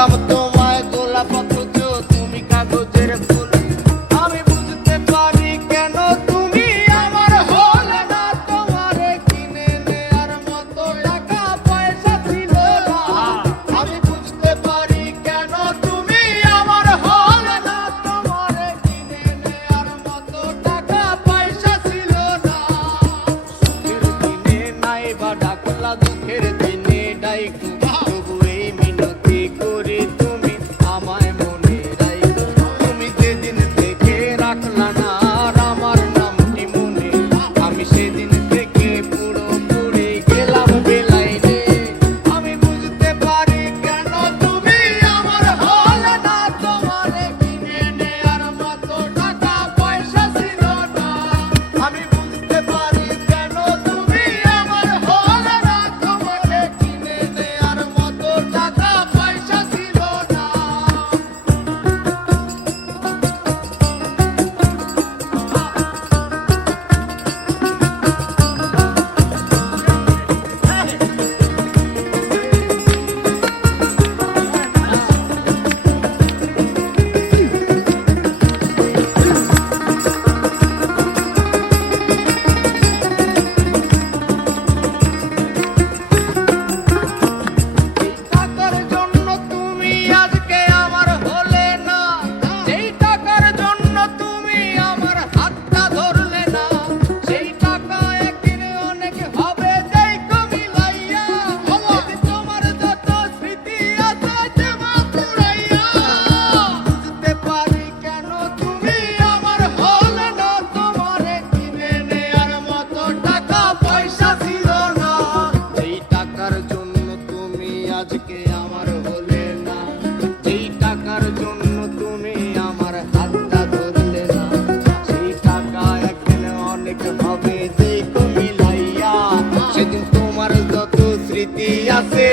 ভাবতাম তোমায় গোলাপ অথচ তুমি কাগজের ফুল। আমি বুঝতে পারি কেন তুমি আমার হলে না, তোমারে কিনে নেয়ার মতো টাকা পয়সা ছিল না। আমি বুঝতে পারি কেন তুমি আমার হলে না, তোমারে কিনে নেয়ার মতো টাকা পয়সা ছিল না। সুখের দিনে নাই বা ডাকলা, দুঃখের দিনে ডাইকু, তবু এই মিনতি করি তুমি আমায় মনে রাইখো। তুমি যেদিন থেকে রাখলা না আর আমার নামটি মনে, আমি সেদিন থেকে পুরোপুরি গেলাম বেলাইনে। আমি বুঝতে পারি কেন তুমি আমার হলে না, তোমারে কিনে নেয়ার মতো টাকা পয়সা ছিল না। আমি বুঝতে পারি কেন তুমি আমার হলে না, তোমারে কিনে নেয়ার মতো টাকা পয়সা ছিল না। টাকার জন্য তুমি আজকে আমার হলে না, যেই টাকার জন্য তুমি আমার হাতটা ধরলে না, সেই টাকা একদিন অনেক হবে দেখো মিলাইয়া। তোমার যত স্মৃতি আছে জমা পুরাইয়া। বুঝতে পারি কেন তুমি আমার হলে না, তোমারে কিনে নেয়ার মতো টাকা পয়সা ছিল না। যেই টাকার জন্য তুমি আজকে আমার হলে না, যেই টাকার জন্য তুমি আমার হাতটা ধরলে না, সেই টাকা একদিন অনেক হবে দেখো মিলাইয়া। সেদিন তোমার যত স্মৃতি আছে